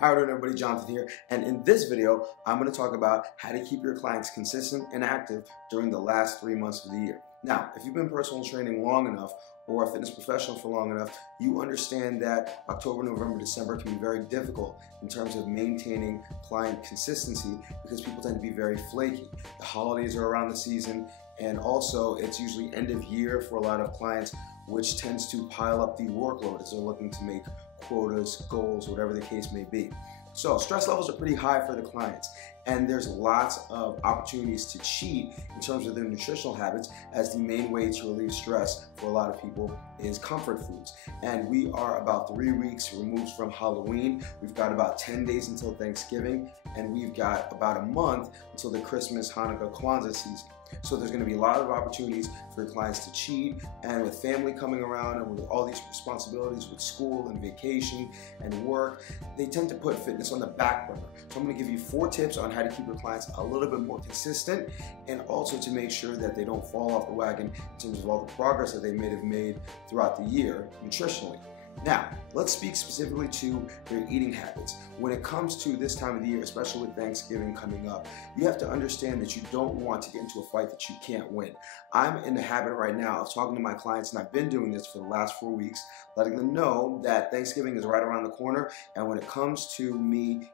How are you doing, everybody? Jonathan here, and in this video I'm going to talk about how to keep your clients consistent and active during the last 3 months of the year. Now, if you've been personal training long enough or a fitness professional for long enough, you understand that October, November, December can be very difficult in terms of maintaining client consistency because people tend to be very flaky. The holidays are around the season, and also it's usually end of year for a lot of clients, which tends to pile up the workload as they're looking to make quotas, goals, whatever the case may be. So stress levels are pretty high for the clients, and there's lots of opportunities to cheat in terms of their nutritional habits, as the main way to relieve stress for a lot of people is comfort foods. And we are about 3 weeks removed from Halloween. We've got about 10 days until Thanksgiving, and we've got about a month until the Christmas, Hanukkah, Kwanzaa season. So there's going to be a lot of opportunities for your clients to cheat, and with family coming around and with all these responsibilities with school and vacation and work, they tend to put fitness on the back burner. So I'm going to give you 4 tips on how to keep your clients a little bit more consistent, and also to make sure that they don't fall off the wagon in terms of all the progress that they may have made throughout the year nutritionally. Now, let's speak specifically to their eating habits. When it comes to this time of the year, especially with Thanksgiving coming up, you have to understand that you don't want to get into a fight that you can't win. I'm in the habit right now of talking to my clients, and I've been doing this for the last 4 weeks, letting them know that Thanksgiving is right around the corner, and when it comes to me,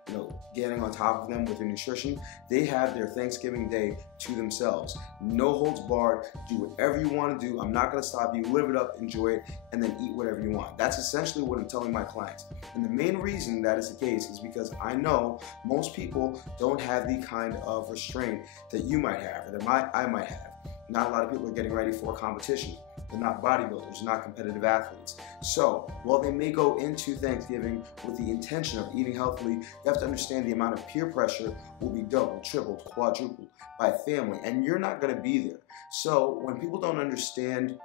getting on top of them with their nutrition, they have their Thanksgiving day to themselves. No holds barred, do whatever you want to do. I'm not going to stop you. Live it up, enjoy it, and then eat whatever you want. That's essentially what I'm telling my clients. And the main reason that is the case is because I know most people don't have the kind of restraint that you might have, or that I might have. Not a lot of people are getting ready for a competition. They're not bodybuilders, not competitive athletes. So while they may go into Thanksgiving with the intention of eating healthily, you have to understand the amount of peer pressure will be doubled, tripled, quadrupled by family, and you're not going to be there. So when people don't understand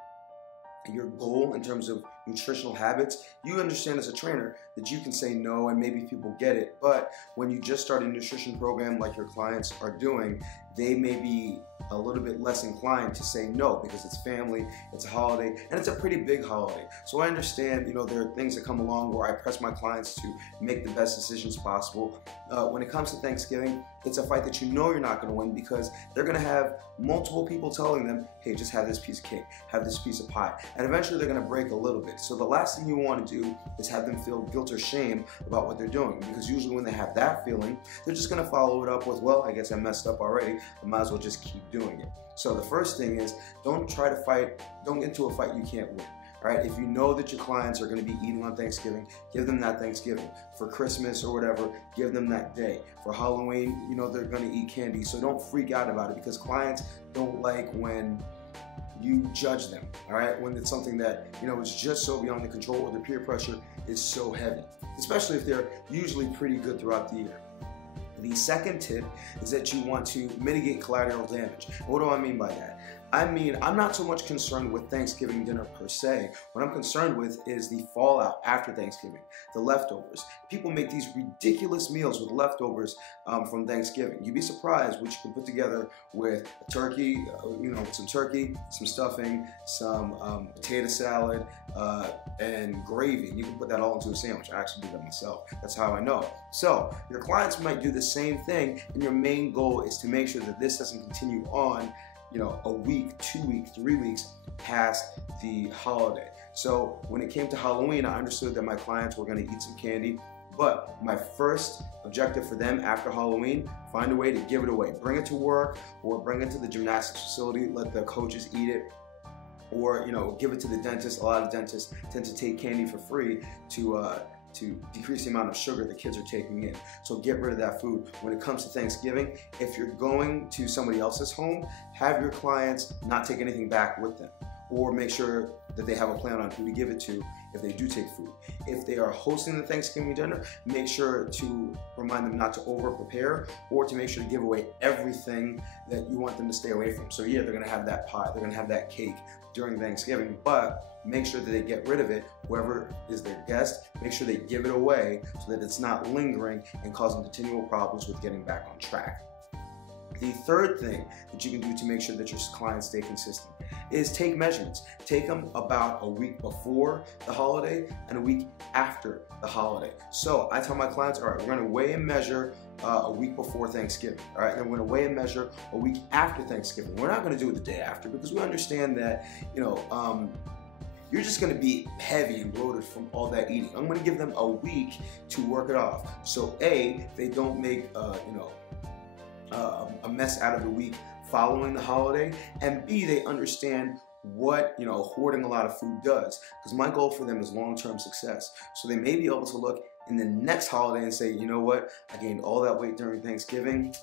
your goal in terms of nutritional habits, you understand as a trainer that you can say no and maybe people get it, but when you just start a nutrition program like your clients are doing, they may be a little bit less inclined to say no because it's family, it's a holiday, and it's a pretty big holiday. So I understand, there are things that come along where I press my clients to make the best decisions possible. When it comes to Thanksgiving, it's a fight that you're not going to win because they're going to have multiple people telling them, hey, just have this piece of cake, have this piece of pie, and eventually they're going to break a little bit. So the last thing you want to do is have them feel guilt or shame about what they're doing, because usually when they have that feeling, they're just going to follow it up with, well, I guess I messed up already, I might as well just keep doing it. So the first thing is, don't get into a fight you can't win. All right, if you know that your clients are going to be eating on Thanksgiving, give them that Thanksgiving. For Christmas or whatever, give them that day. For Halloween, they're going to eat candy, so don't freak out about it, because clients don't like when you judge them, all right? When it's something that, is just so beyond the control, or the peer pressure is so heavy, especially if they're usually pretty good throughout the year. The second tip is that you want to mitigate collateral damage. What do I mean by that? I'm not so much concerned with Thanksgiving dinner per se. What I'm concerned with is the fallout after Thanksgiving, the leftovers. People make these ridiculous meals with leftovers from Thanksgiving. You'd be surprised what you can put together with a turkey, some turkey, some stuffing, some potato salad, and gravy. You can put that all into a sandwich. I actually do that myself. That's how I know. So your clients might do the same thing, and your main goal is to make sure that this doesn't continue on a week, 2 weeks, 3 weeks past the holiday. So when it came to Halloween, I understood that my clients were going to eat some candy, but my first objective for them after Halloween, find a way to give it away. Bring it to work, or bring it to the gymnastics facility, let the coaches eat it, or give it to the dentist. A lot of dentists tend to take candy for free to decrease the amount of sugar the kids are taking in. So get rid of that food. When it comes to Thanksgiving, if you're going to somebody else's home, have your clients not take anything back with them, or make sure that they have a plan on who to give it to if they do take food. If they are hosting the Thanksgiving dinner, make sure to remind them not to over-prepare, or to make sure to give away everything that you want them to stay away from. So yeah, they're gonna have that pie, they're gonna have that cake during Thanksgiving, but make sure that they get rid of it. Whoever is their guest, make sure they give it away so that it's not lingering and causing continual problems with getting back on track. The third thing that you can do to make sure that your clients stay consistent is take measurements. Take them about a week before the holiday and a week after the holiday. So I tell my clients, all right, we're gonna weigh and measure a week before Thanksgiving, all right? And we're gonna weigh and measure a week after Thanksgiving. We're not gonna do it the day after because we understand that, you're just gonna be heavy and bloated from all that eating. I'm gonna give them a week to work it off. So A, they don't make a mess out of the week following the holiday, and B, they understand what hoarding a lot of food does, because my goal for them is long-term success. So they may be able to look in the next holiday and say, you know what, I gained all that weight during Thanksgiving.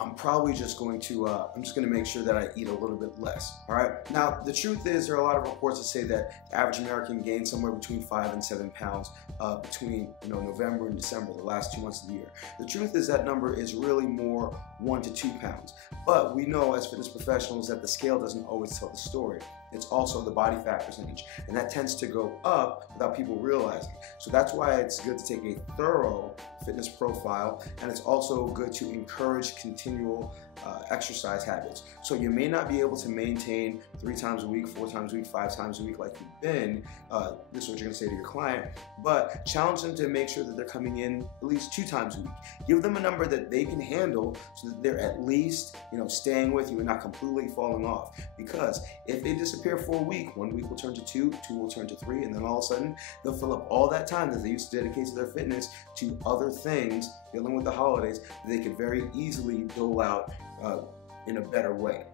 I'm probably just going to, I'm just going to make sure that I eat a little bit less, all right? Now, the truth is there are a lot of reports that say that the average American gains somewhere between 5 and 7 pounds between November and December, the last 2 months of the year. The truth is that number is really more 1 to 2 pounds. But we know as fitness professionals that the scale doesn't always tell the story. It's also the body fat percentage, and that tends to go up without people realizing. So that's why it's good to take a thorough fitness profile, and it's also good to encourage continual exercise habits. So you may not be able to maintain 3 times a week, 4 times a week, 5 times a week like you've been. This is what you're gonna say to your client, but challenge them to make sure that they're coming in at least 2 times a week. Give them a number that they can handle so that they're at least staying with you and not completely falling off. Because if they disappear for a week, 1 week will turn to 2, 2 will turn to 3, and then all of a sudden they'll fill up all that time that they used to dedicate to their fitness to other things dealing with the holidays that they could very easily dole out in a better way.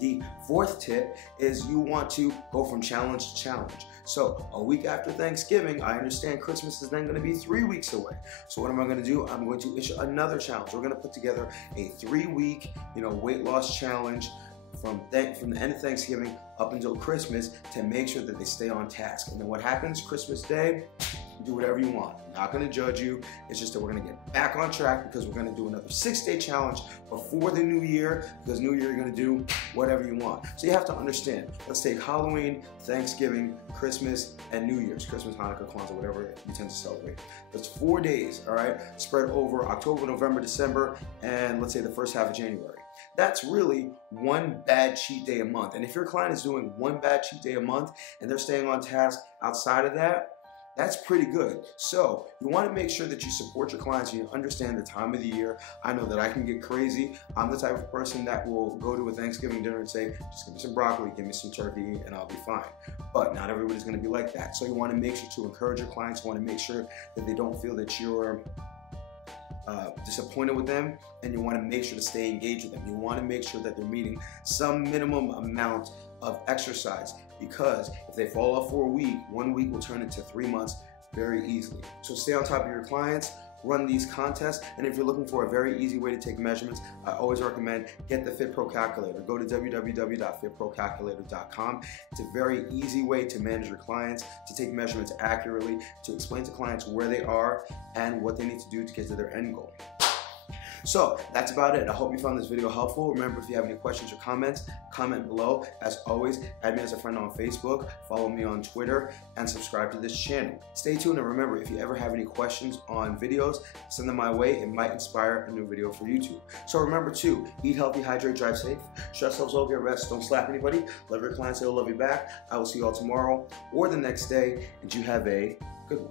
The fourth tip is you want to go from challenge to challenge. So a week after Thanksgiving, I understand Christmas is then going to be 3 weeks away. So what am I going to do? I'm going to issue another challenge. We're going to put together a 3-week, weight loss challenge from the end of Thanksgiving up until Christmas to make sure that they stay on task. And then what happens Christmas Day? Do whatever you want. I'm not going to judge you. It's just that we're going to get back on track because we're going to do another 6-day challenge before the new year, because New Year you're going to do whatever you want. So you have to understand. Let's take Halloween, Thanksgiving, Christmas, and New Year's. Christmas, Hanukkah, Kwanzaa, whatever you tend to celebrate. That's 4 days, all right? Spread over October, November, December, and let's say the first half of January. That's really one bad cheat day a month. And if your client is doing one bad cheat day a month and they're staying on task outside of that, that's pretty good. So you want to make sure that you support your clients and you understand the time of the year. I know that I can get crazy. I'm the type of person that will go to a Thanksgiving dinner and say, just give me some broccoli, give me some turkey, and I'll be fine. But not everybody's going to be like that. So you want to make sure to encourage your clients. You want to make sure that they don't feel that you're disappointed with them, and you want to make sure to stay engaged with them. You want to make sure that they're meeting some minimum amount of exercise, because if they fall off for a week, 1 week will turn into 3 months very easily. So stay on top of your clients, run these contests, and if you're looking for a very easy way to take measurements, I always recommend get the FitPro Calculator. Go to www.fitprocalculator.com. It's a very easy way to manage your clients, to take measurements accurately, to explain to clients where they are and what they need to do to get to their end goal. So that's about it. I hope you found this video helpful. Remember, if you have any questions or comments, comment below. As always, add me as a friend on Facebook, follow me on Twitter, and subscribe to this channel. Stay tuned, and remember, if you ever have any questions on videos, send them my way. It might inspire a new video for YouTube. So remember to eat healthy, hydrate, drive safe, stress levels low, get rest, don't slap anybody, love your clients, they'll love you back. I will see you all tomorrow or the next day, and you have a good one.